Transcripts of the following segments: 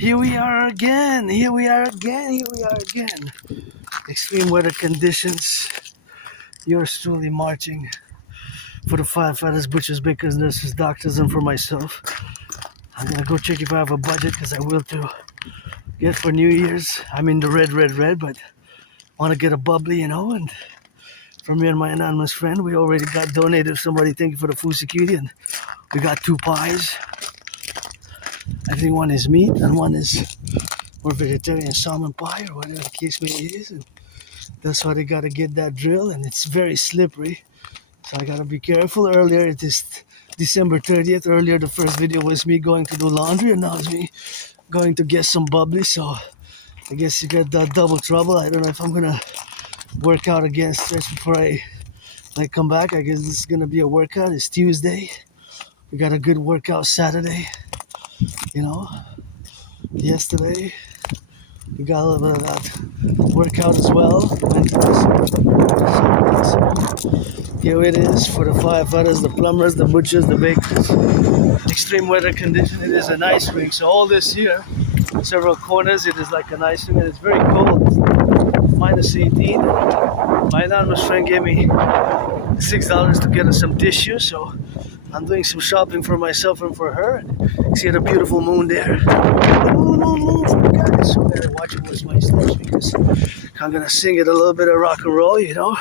Here we are again. Here we are again. Here we are again. Extreme weather conditions. Yours truly marching for the firefighters, butchers, bakers, nurses, doctors, and for myself. I'm gonna go check if I have a budget because I will to get for New Year's. I'm in the red, but want to get a bubbly, and from me and my anonymous friend, we already got donated. Somebody, thank you for the food security, and we got 2 pies. I think one is meat and one is more vegetarian salmon pie or whatever the case may is. And that's why they gotta get that drill, and it's very slippery. So I gotta be careful. Earlier it is December 30th. Earlier the first video was me going to do laundry, and now it's me going to get some bubbly. So I guess you got that double trouble. I don't know if I'm gonna work out again, stretch before I come back. I guess this is gonna be a workout. It's Tuesday. We got a good workout Saturday. Yesterday we got a little bit of that workout as well. Here it is for the firefighters, the plumbers, the butchers, the bakers. Extreme weather condition. It is an ice rink. So all this year, in several corners, it is like an ice rink, and it's very cold. Minus 18. My anonymous friend gave me $6 to get us some tissues, so I'm doing some shopping for myself and for her. See the beautiful moon there. Moon for the guys. So I better watch it with my steps because I'm gonna sing it a little bit of rock and roll, You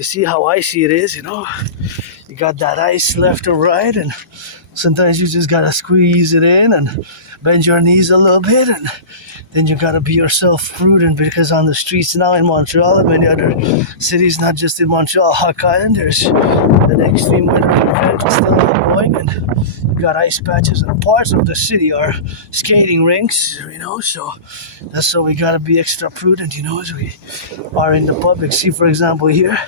see how icy it is, You got that ice left and right, and sometimes you just gotta squeeze it in and bend your knees a little bit, and then you gotta be yourself prudent because on the streets now in Montreal and many other cities, not just in Montreal, Hawk Island, there's an extreme weather event still ongoing, and you got ice patches, and parts of the city are skating rinks, so that's why we gotta be extra prudent, as we are in the public. See, for example, here,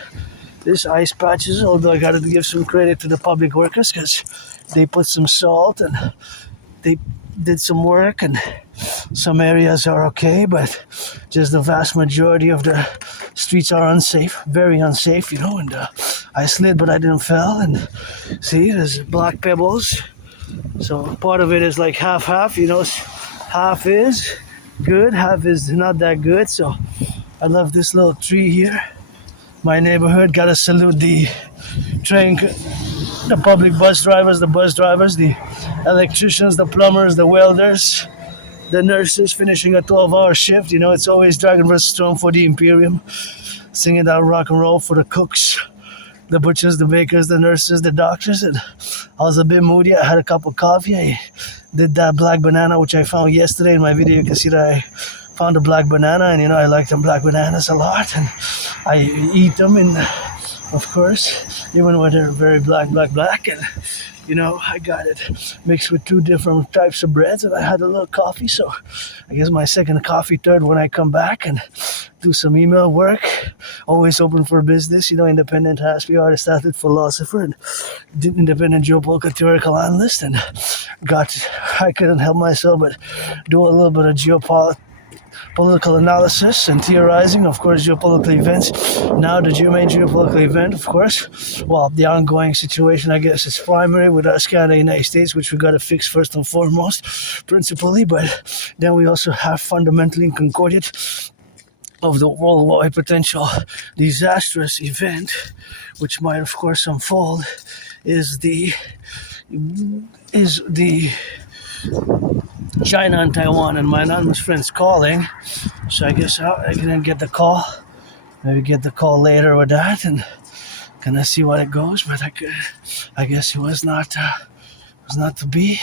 this ice patches, although I gotta give some credit to the public workers because they put some salt and they did some work, and some areas are okay, but just the vast majority of the streets are unsafe, very unsafe, and I slid but I didn't fall, and see, there's black pebbles, so part of it is like half, half is good, half is not that good. So I love this little tree here. My neighborhood, gotta salute the public bus drivers, the electricians, the plumbers, the welders, the nurses finishing a 12-hour shift. It's always Dragon vs. Storm for the Imperium, singing that rock and roll for the cooks, the butchers, the bakers, the nurses, the doctors. And I was a bit moody. I had a cup of coffee. I did that black banana, which I found yesterday in my video. You can see that I found a black banana, and I like them black bananas a lot, and I eat them, and of course, even when they're very black, and I got it mixed with 2 different types of breads, and I had a little coffee. So I guess my second coffee, third when I come back and do some email work. Always open for business, independent Aspiesque artist, athlete, philosopher, and independent geopolitical analyst, and I couldn't help myself but do a little bit of geopolitical analysis and theorizing, of course, geopolitical events. Now the main geopolitical event, of course, the ongoing situation, I guess, is primary with us, Canada, United States, which we got to fix first and foremost, principally, but then we also have fundamentally concorded of the worldwide potential disastrous event, which might, of course, unfold, is the China and Taiwan, and my anonymous friend's calling, so I guess I didn't get the call. Maybe get the call later with that, and gonna see what it goes. But I guess it was not to be.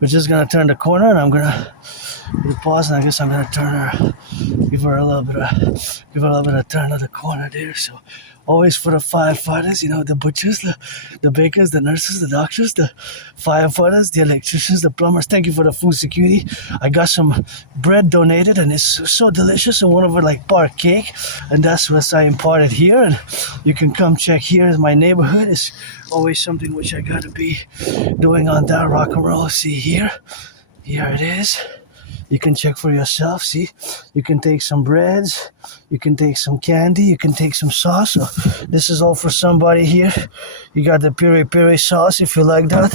We're just gonna turn the corner, and I'm gonna pause, and I guess I'm gonna give her a little bit of turn of the corner there. So always for the firefighters, the butchers, the bakers, the nurses, the doctors, the firefighters, the electricians, the plumbers. Thank you for the food security. I got some bread donated, and it's so delicious, and one of it like park cake, and that's what I imparted here. And you can come check here. My neighborhood is always something which I gotta be doing on that rock and roll. See here it is. You can check for yourself. See, you can take some breads, you can take some candy, you can take some sauce. So this is all for somebody here. You got the piri sauce if you like that.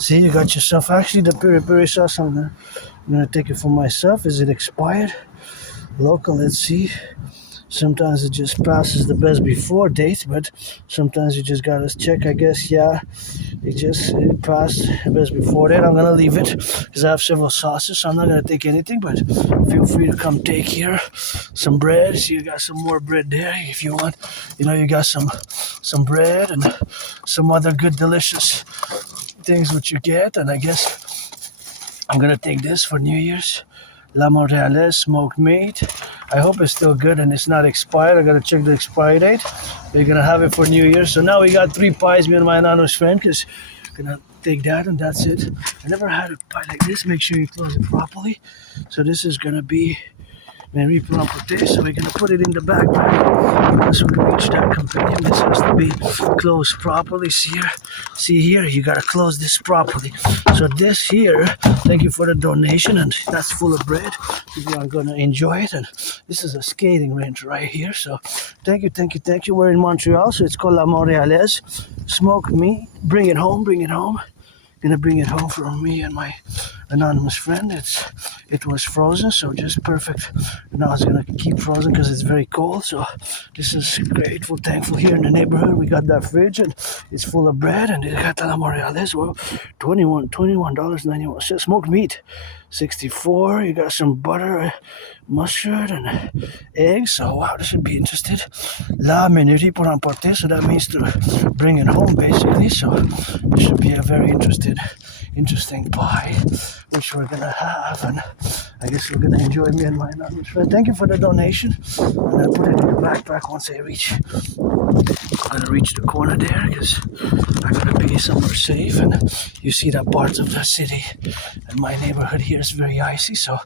See, you got yourself. Actually, the piri sauce, I'm gonna I'm gonna take it for myself. Is it expired? Local, let's see. Sometimes it just passes the best before date, but sometimes you just gotta check. I guess, yeah, it passed the best before date. I'm gonna leave it because I have several sauces, so I'm not gonna take anything, but feel free to come take here some bread. So you got some more bread there if you want. You got some bread and some other good delicious things which you get. And I guess I'm gonna take this for New Year's. La Montrealaise smoked meat. I hope it's still good and it's not expired. I gotta check the expiry date. We're gonna have it for New Year. So now we got 3 pies, me and my anonymous friend, because we're gonna take that and that's it. I never had a pie like this. Make sure you close it properly. So this is gonna be Mary Prompte, so we're gonna put it in the backpack. Once we reach that compendium, this has to be closed properly. See here, you gotta close this properly. So this here, thank you for the donation, and that's full of bread. You are gonna enjoy it, and this is a skating rink right here. So thank you. We're in Montreal, so it's called La Montrealaise. Smoked meat, bring it home. Gonna bring it home for me and my anonymous friend. It was frozen, so just perfect. Now it's gonna keep frozen because it's very cold. So this is grateful, thankful. Here in the neighborhood, we got that fridge and it's full of bread, and it got the La Montrealaise. Well, $21.91. Smoked meat, 64. You got some butter, mustard, and eggs. So wow, this should be interesting. La minutie pour emporter, so that means to bring it home basically. So this should be a very interesting pie, which we're gonna have, and I guess we're gonna enjoy, me and my anonymous friend. Thank you for the donation. And I put it in the backpack once I'm gonna reach the corner there, because I gotta be somewhere safe. And you see that parts of the city and my neighborhood here is very icy, so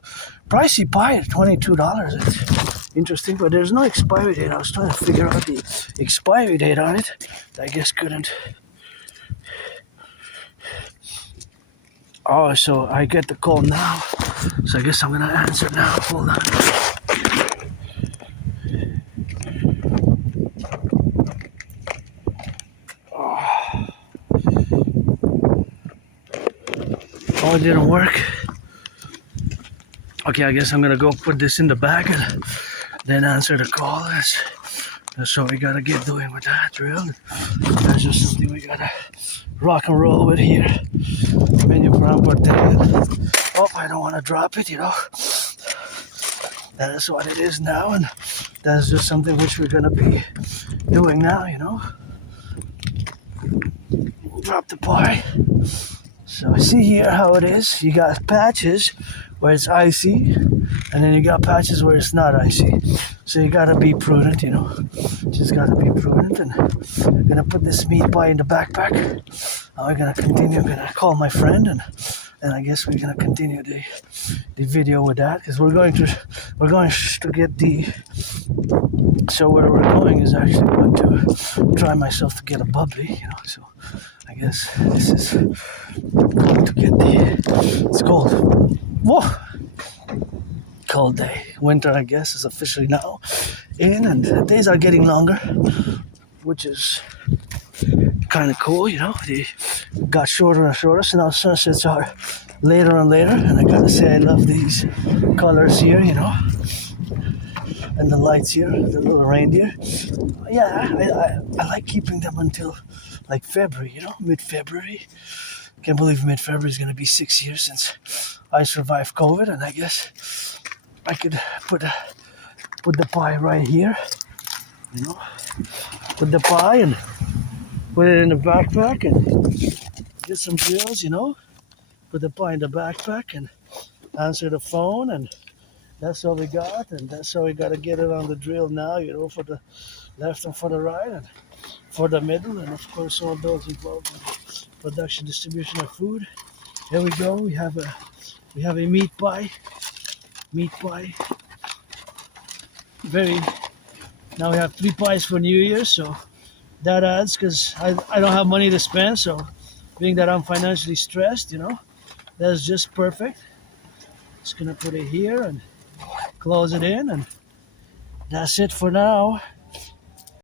pricey pie at $22. It's interesting, but there's no expiry date. I was trying to figure out the expiry date on it. I guess couldn't. Oh, so I get the call now. So I guess I'm gonna answer now. Hold on. Oh, it didn't work. Okay, I guess I'm gonna go put this in the bag and then answer the call. That's what we gotta get doing with that drill. That's just something we gotta rock and roll with here. Menu for oh, I don't want to drop it, That is what it is now, and that's just something which we're gonna be doing now, Drop the pie. So see here how it is. You got patches where it's icy, and then you got patches where it's not icy. So you gotta be prudent, Just gotta be prudent. And I'm gonna put this meat pie in the backpack. We're gonna continue. I'm gonna call my friend, and I guess we're gonna continue the video with that, because we're going to get the. So where we're going is actually going to try myself to get a bubbly, So I guess this is going to get it's cold. Whoa! Cold day. Winter, I guess, is officially now in, and the days are getting longer, which is kind of cool, They got shorter and shorter, so now sunsets are later and later, and I gotta say I love these colors here, and the lights here, the little reindeer. Yeah, I like keeping them until like February, mid-February. Can't believe mid-February is gonna be 6 years since I survived COVID, and I guess I could put the pie right here, put the pie and put it in the backpack and get some drills, put the pie in the backpack and answer the phone, and that's all we got, and that's how we got to get it on the drill now, for the left and for the right and for the middle, and of course all those involved in production, distribution of food. Here we go. We have a meat pie. Now we have 3 pies for New Year, so that adds, because I don't have money to spend, so being that I'm financially stressed, that's just perfect. Just gonna put it here and close it in, and that's it for now.